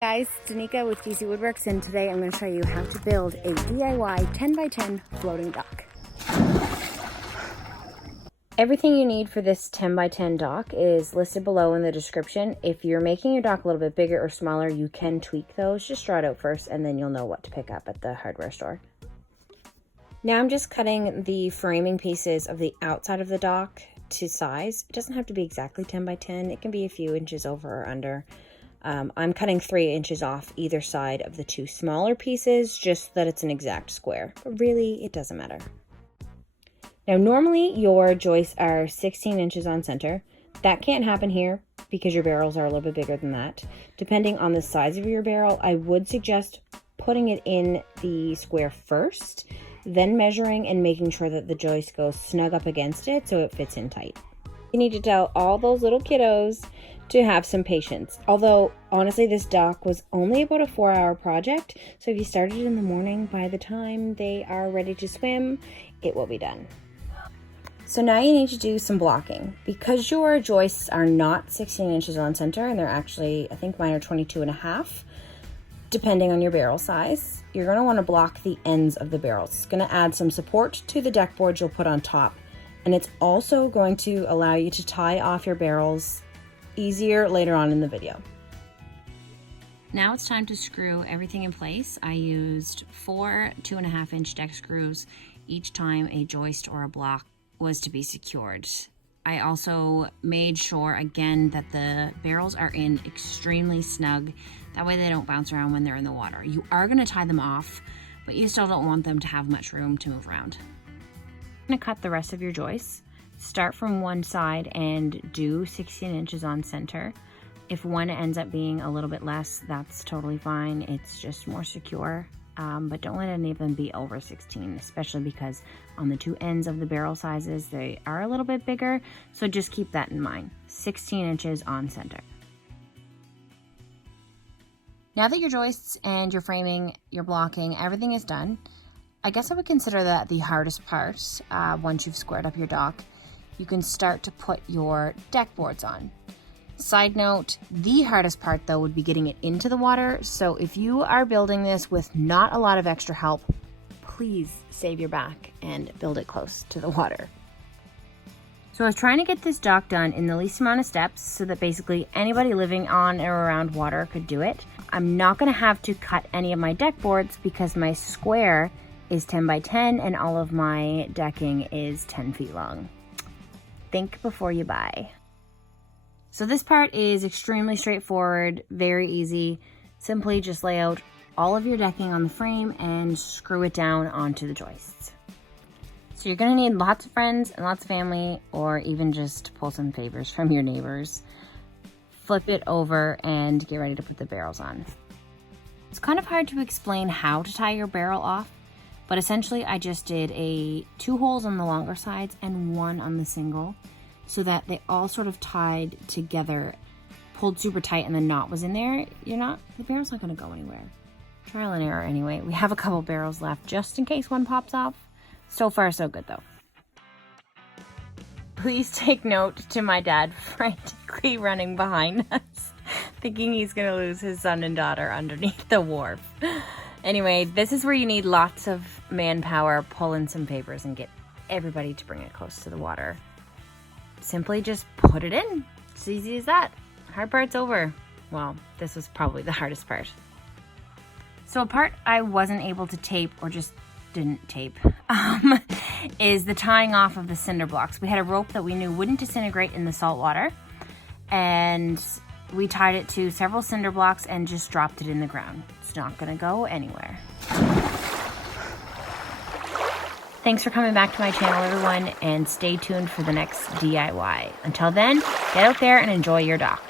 Guys, Danica with KIJIJI Woodworks, and today I'm going to show you how to build a DIY 10x10 floating dock. Everything you need for this 10x10 dock is listed below in the description. If you're making your dock a little bit bigger or smaller, you can tweak those. Just draw it out first and then you'll know what to pick up at the hardware store. Now I'm just cutting the framing pieces of the outside of the dock to size. It doesn't have to be exactly 10x10. It can be a few inches over or under. I'm cutting 3 inches off either side of the two smaller pieces just so that it's an exact square, but really it doesn't matter. Now normally your joists are 16 inches on center. That can't happen here because your barrels are a little bit bigger than that. Depending on the size of your barrel, I would suggest putting it in the square first, then measuring and making sure that the joist goes snug up against it so it fits in tight. You need to tell all those little kiddos to have some patience. Although, honestly, this dock was only about a 4-hour project, so if you started in the morning, by the time they are ready to swim, it will be done. So now you need to do some blocking. Because your joists are not 16 inches on center, and they're actually, I think mine are 22.5, depending on your barrel size, you're gonna wanna block the ends of the barrels. It's gonna add some support to the deck board you'll put on top, and it's also going to allow you to tie off your barrels easier later on in the video. Now it's time to screw everything in place. I used 4 2.5-inch deck screws each time a joist or a block was to be secured. I also made sure again that the barrels are in extremely snug. That way they don't bounce around when they're in the water. You are going to tie them off, but you still don't want them to have much room to move around. I'm going to cut the rest of your joists. Start from one side and do 16 inches on center. If one ends up being a little bit less, that's totally fine. It's just more secure, but don't let any of them be over 16, especially because on the two ends of the barrel sizes, they are a little bit bigger. So just keep that in mind, 16 inches on center. Now that your joists and your framing, your blocking, everything is done, I guess I would consider that the hardest part once you've squared up your dock. You can start to put your deck boards on. Side note, the hardest part though would be getting it into the water. So if you are building this with not a lot of extra help, please save your back and build it close to the water. So I was trying to get this dock done in the least amount of steps so that basically anybody living on or around water could do it. I'm not gonna have to cut any of my deck boards because my square is 10x10 and all of my decking is 10 feet long. Think before you buy. So this part is extremely straightforward, very easy. Simply just lay out all of your decking on the frame and screw it down onto the joists. So you're gonna need lots of friends and lots of family, or even just pull some favors from your neighbors. Flip it over and get ready to put the barrels on. It's kind of hard to explain how to tie your barrel off, but essentially I just did 2 holes on the longer sides and 1 on the single so that they all sort of tied together, pulled super tight, and the knot was in there. The barrel's not gonna go anywhere. Trial and error anyway. We have a couple barrels left just in case one pops off. So far so good though. Please take note to my dad frantically running behind us, thinking he's gonna lose his son and daughter underneath the wharf. Anyway, this is where you need lots of manpower, pull in some papers, and get everybody to bring it close to the water. Simply just put it in. It's easy as that. Hard part's over. Well, this was probably the hardest part. So a part I wasn't able to tape, or just didn't tape, is the tying off of the cinder blocks. We had a rope that we knew wouldn't disintegrate in the salt water, and we tied it to several cinder blocks and just dropped it in the ground. It's not gonna go anywhere. Thanks for coming back to my channel, everyone, and stay tuned for the next DIY. Until then, get out there and enjoy your dock.